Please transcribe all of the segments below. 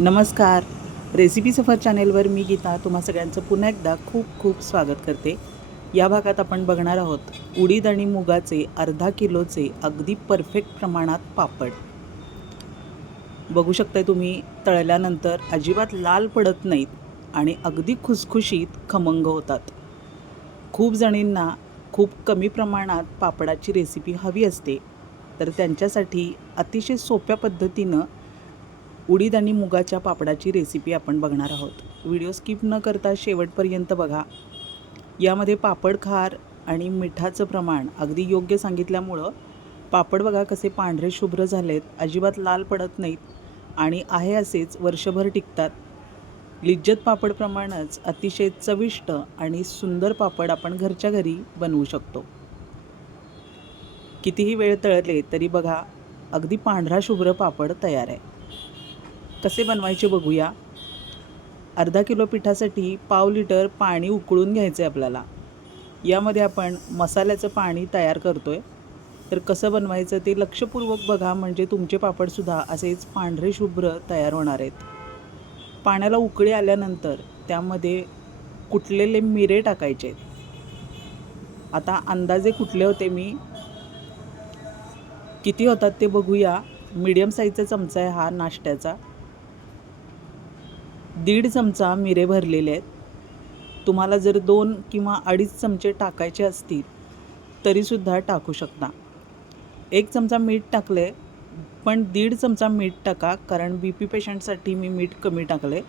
नमस्कार. रेसिपी सफर चॅनेलवर मी गीता तुम्हा सगळ्यांचं पुन्हा एकदा खूप खूप स्वागत करते. या भागात आपण बघणार आहोत उडीद आणि मुगाचे अर्धा किलोचे अगदी परफेक्ट प्रमाणात पापड. बघू शकताय तुम्ही, तळल्यानंतर अजिबात लाल पडत नाहीत आणि अगदी खुसखुशीत खमंग होतात. खूप जणींना खूप कमी प्रमाणात पापडाची रेसिपी हवी असते, तर त्यांच्यासाठी अतिशय सोप्या पद्धतीनं उडीद आणि मुगाच्या पापडाची रेसिपी आपण बघणार आहोत. व्हिडिओ स्किप न करता शेवटपर्यंत बघा. यामध्ये पापड खार आणि मिठाचं प्रमाण अगदी योग्य सांगितल्यामुळं पापड बघा कसे पांढरे शुभ्र झालेत, अजिबात लाल पडत नाहीत आणि आहे असेच वर्षभर टिकतात. लिज्जत पापडप्रमाणेच अतिशय चविष्ट आणि सुंदर पापड आपण घरच्या घरी बनवू शकतो. कितीही वेळ तळले तरी बघा अगदी पांढरा शुभ्र पापड तयार आहे. कसे बनवायचे बघूया. अर्धा किलो पिठासाठी पाव लिटर पाणी उकळून घ्यायचं आहे आपल्याला. यामध्ये आपण मसाल्याचं पाणी तयार करतो आहे. तर कसं बनवायचं ते लक्षपूर्वक बघा, म्हणजे तुमचे पापडसुद्धा असेच पांढरे शुभ्र तयार होणार आहेत. पाण्याला उकळी आल्यानंतर त्यामध्ये कुटलेले मिरे टाकायचे. आता अंदाजे कुटले होते मी, किती होतात ते बघूया. मीडियम साईजचा चमचा आहे हा नाश्त्याचा. 1.5 चमचा मिरे भरलेले आहेत. तुम्हाला जर 2 किंवा 2.5 चमचे टाकायचे असतील तरीसुद्धा टाकू शकता. 1 चमचा मीठ टाकले, पण 1.5 चमचा मीठ टाका, कारण BP पेशंटसाठी मी मीठ कमी टाकले.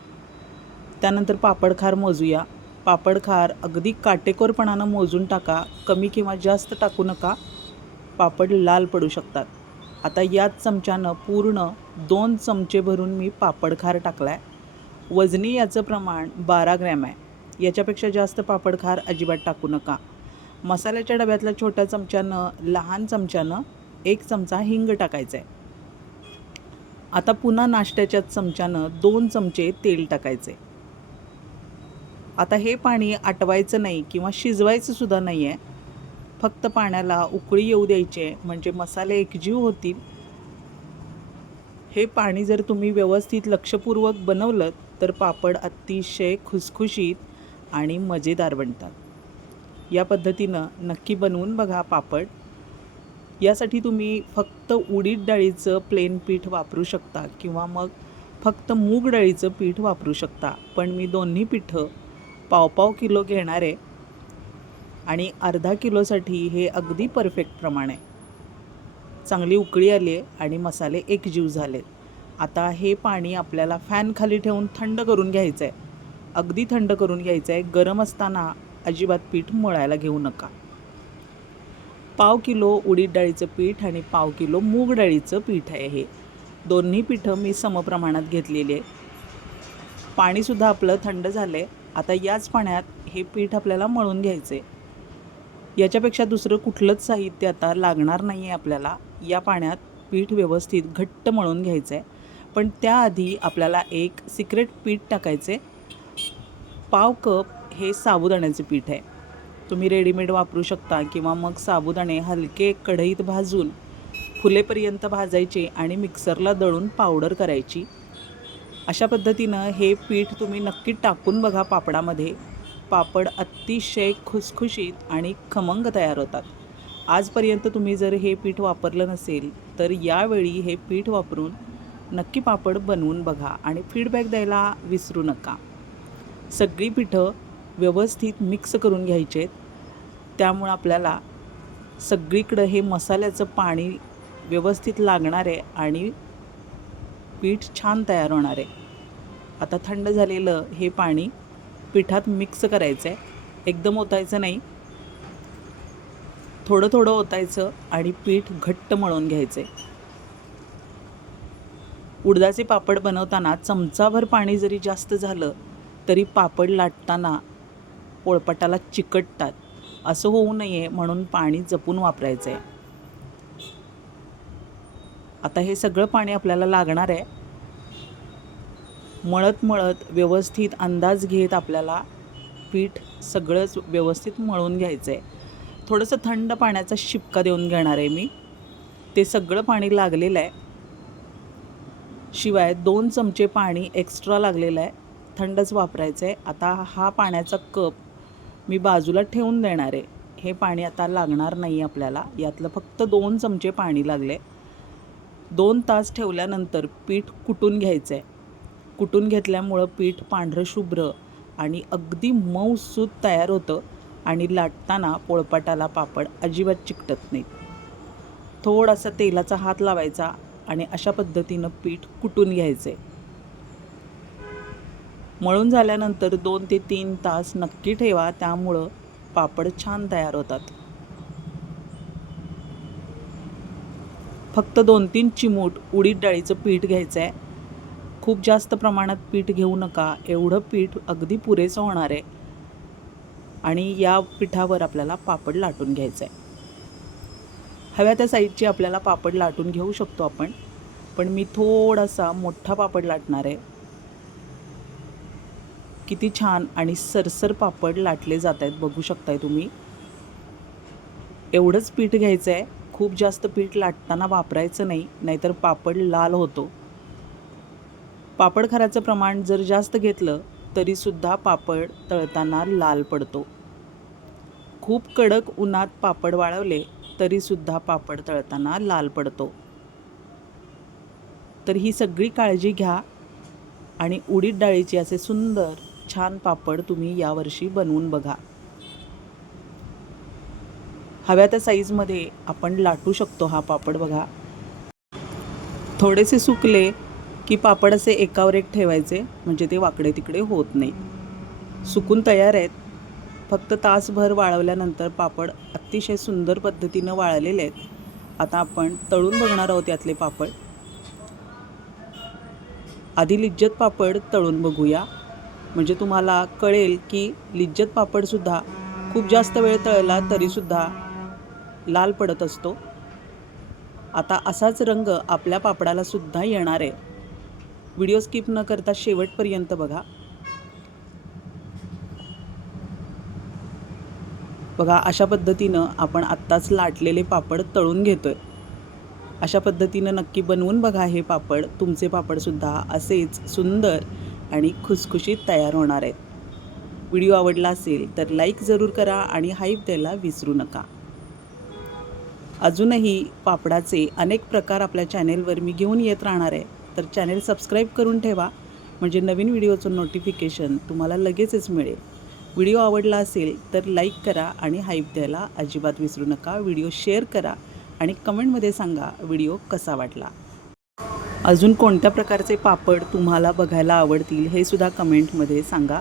त्यानंतर पापड खार मोजूया. पापड खार अगदी काटेकोरपणानं मोजून टाका, कमी किंवा जास्त टाकू नका, पापड लाल पडू शकतात. आता याच चमच्यानं पूर्ण 2 चमचे भरून मी पापड खार टाकला आहे. वजनी याचं प्रमाण 12 ग्रॅम आहे. याच्यापेक्षा जास्त पापड खार अजिबात टाकू नका. मसाल्याच्या डब्यातल्या छोट्या चमच्यानं, लहान चमच्यानं 1 चमचा हिंग टाकायचं आहे. आता पुन्हा नाश्त्याच्या चमच्यानं 2 चमचे तेल टाकायचे. आता हे पाणी आटवायचं नाही किंवा शिजवायचं सुद्धा नाही आहे. फक्त पाण्याला उकळी येऊ द्यायची, म्हणजे मसाले एकजीव होतील. हे पाणी जर तुम्ही व्यवस्थित लक्षपूर्वक बनवलं तर पापड अतिशय खुसखुशीत आणि मजेदार बनतात. या पद्धतीनं नक्की बनवून बघा पापड. यासाठी तुम्ही फक्त उडीद डाळीचं प्लेन पीठ वापरू शकता किंवा मग फक्त मूग डाळीचं पीठ वापरू शकता. पण मी दोन्ही पीठं पाव किलो घेणार आहे आणि अर्धा किलोसाठी हे अगदी परफेक्ट प्रमाण आहे. चांगली उकळी आली आहे आणि मसाले एकजीव झालेत. आता हे पाणी आपल्याला फॅन खाली ठेवून थंड करून घ्यायचं आहे. अगदी थंड करून घ्यायचं आहे. गरम असताना अजिबात पीठ मळायला घेऊ नका. पाव किलो उडीद डाळीचं पीठ आणि पाव किलो मूग डाळीचं पीठ आहे. हे दोन्ही पिठं मी समप्रमाणात घेतलेली आहे. पाणीसुद्धा आपलं थंड झालं आहे. आता याच पाण्यात हे पीठ आपल्याला मळून घ्यायचं आहे. याच्यापेक्षा दुसरं कुठलंच साहित्य आता लागणार नाही आहे आपल्याला. या पाण्यात पीठ व्यवस्थित घट्ट मळून घ्यायचं आहे. पण त्याआधी आपल्याला एक सिक्रेट पीठ टाकायचं आहे. पाव कप हे साबुदाण्याचे पीठ आहे. तुम्ही रेडीमेड वापरू शकता किंवा मग साबुदाणे हलके कढईत भाजून फुलेपर्यंत भाजायचे आणि मिक्सरला दळून पावडर करायची. अशा पद्धतीनं हे पीठ तुम्ही नक्की टाकून बघा पापडामध्ये. पापड अतिशय खुसखुशीत आणि खमंग तयार होतात. आजपर्यंत तुम्ही जर हे पीठ वापरलं नसेल तर यावेळी हे पीठ वापरून नक्की पापड बनवून बघा आणि फीडबॅक द्यायला विसरू नका. सगळी पिठं व्यवस्थित मिक्स करून घ्यायचे आहेत. त्यामुळे आपल्याला सगळीकडं हे मसाल्याचं पाणी व्यवस्थित लागणार आहे आणि पीठ छान तयार होणार आहे. आता थंड झालेलं हे पाणी पिठात मिक्स करायचं आहे. एकदम ओतायचं नाही, थोडं थोडं ओतायचं आणि पीठ घट्ट मळून घ्यायचं आहे. उडदाचे पापड बनवताना चमचाभर पाणी जरी जास्त झालं तरी पापड लाटताना पोळपाटाला चिकटतात. असं होऊ नये म्हणून पाणी जपून वापरायचं आहे. आता हे सगळं पाणी आपल्याला लागणार आहे. मळत मळत व्यवस्थित अंदाज घेत आपल्याला पीठ सगळंच व्यवस्थित मळून घ्यायचं आहे. थोडंसं थंड पाण्याचा शिपका देऊन घेणार आहे मी. ते सगळं पाणी लागलेलं आहे. शिवाय 2 चमचे पाणी एक्स्ट्रा लागलेलं आहे, थंडच वापरायचं आहे. आता हा पाण्याचा कप मी बाजूला ठेवून देणार आहे. हे पाणी आता लागणार नाही आपल्याला, यातलं फक्त 2 चमचे पाणी लागले. 2 तास ठेवल्यानंतर पीठ कुटून घ्यायचं आहे. कुटून घेतल्यामुळं पीठ पांढरं शुभ्र आणि अगदी मऊसूत तयार होतं आणि लाटताना पोळपाटाला पापड अजिबात चिकटत नाहीत. थोडासा तेलाचा हात लावायचा आणि अशा पद्धतीनं पीठ कुटून घ्यायचे. मळून झाल्यानंतर 2 ते 3 तास नक्की ठेवा, त्यामुळं पापड छान तयार होतात. फक्त 2-3 चिमूट उडीद डाळीचं पीठ घ्यायचं आहे. खूप जास्त प्रमाणात पीठ घेऊ नका, एवढं पीठ अगदी पुरेसं होणार आहे. आणि या पिठावर आपल्याला पापड लाटून घ्यायचं आहे. हव्या त्या साईजची आपल्याला पापड लाटून घेऊ शकतो आपण, पण मी थोडासा मोठा पापड लाटणार आहे. किती छान आणि सरसर पापड लाटले जात आहेत बघू शकताय तुम्ही. एवढंच पीठ घ्यायचं आहे, खूप जास्त पीठ लाटताना वापरायचं नाही, नाहीतर पापड लाल होतो. पापड खाऱ्याचं प्रमाण जर जास्त घेतलं तरीसुद्धा पापड तळताना लाल पडतो. खूप कडक उन्हात पापड वाळवले तरीसुद्धा पापड तळताना लाल पडतो. तर ही सगळी काळजी घ्या आणि उडीद डाळीचे असे सुंदर छान पापड तुम्ही यावर्षी बनवून बघा. हव्या त्या साईजमध्ये आपण लाटू शकतो हा पापड बघा. थोडेसे सुकले की पापड असे एकावर एक ठेवायचे, म्हणजे ते वाकडे तिकडे होत नाही. सुकून तयार आहेत. फक्त तासभर वाळवल्यानंतर पापड अतिशय सुंदर पद्धतीनं वाळलेले आहेत. आता आपण तळून बघणार आहोत यातले पापड. आधी लिज्जत पापड तळून बघूया, म्हणजे तुम्हाला कळेल की लिज्जत पापडसुद्धा खूप जास्त वेळ तळला तरीसुद्धा लाल पडत असतो. आता असाच रंग आपल्या पापडाला सुद्धा येणार आहे. व्हिडिओ स्किप न करता शेवटपर्यंत बघा. बघा अशा पद्धतीनं आपण आत्ताच लाटलेले पापड तळून घेतोय. अशा पद्धतीनं नक्की बनवून बघा हे पापड. तुमचे पापडसुद्धा असेच सुंदर आणि खुसखुशीत तयार होणार आहेत. व्हिडिओ आवडला असेल तर लाईक जरूर करा आणि हाईप द्यायला विसरू नका. अजूनही पापडाचे अनेक प्रकार आपल्या चॅनेलवर मी घेऊन येत राहणार आहे, तर चॅनेल सबस्क्राईब करून ठेवा, म्हणजे नवीन व्हिडिओचं नोटिफिकेशन तुम्हाला लगेचच मिळेल. व्हिडिओ आवडला असेल तर लाईक करा आणि हाईप द्यायला अजिबात विसरू नका. व्हिडिओ शेअर करा आणि कमेंटमध्ये सांगा व्हिडिओ कसा वाटला. अजून कोणत्या प्रकारचे पापड तुम्हाला बघायला आवडतील हे सुद्धा कमेंटमध्ये सांगा.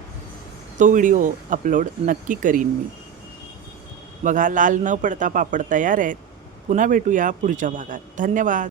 तो व्हिडिओ अपलोड नक्की करीन मी. बघा लाल न पडता पापड तयार आहेत. पुन्हा भेटूया पुढच्या भागात. धन्यवाद.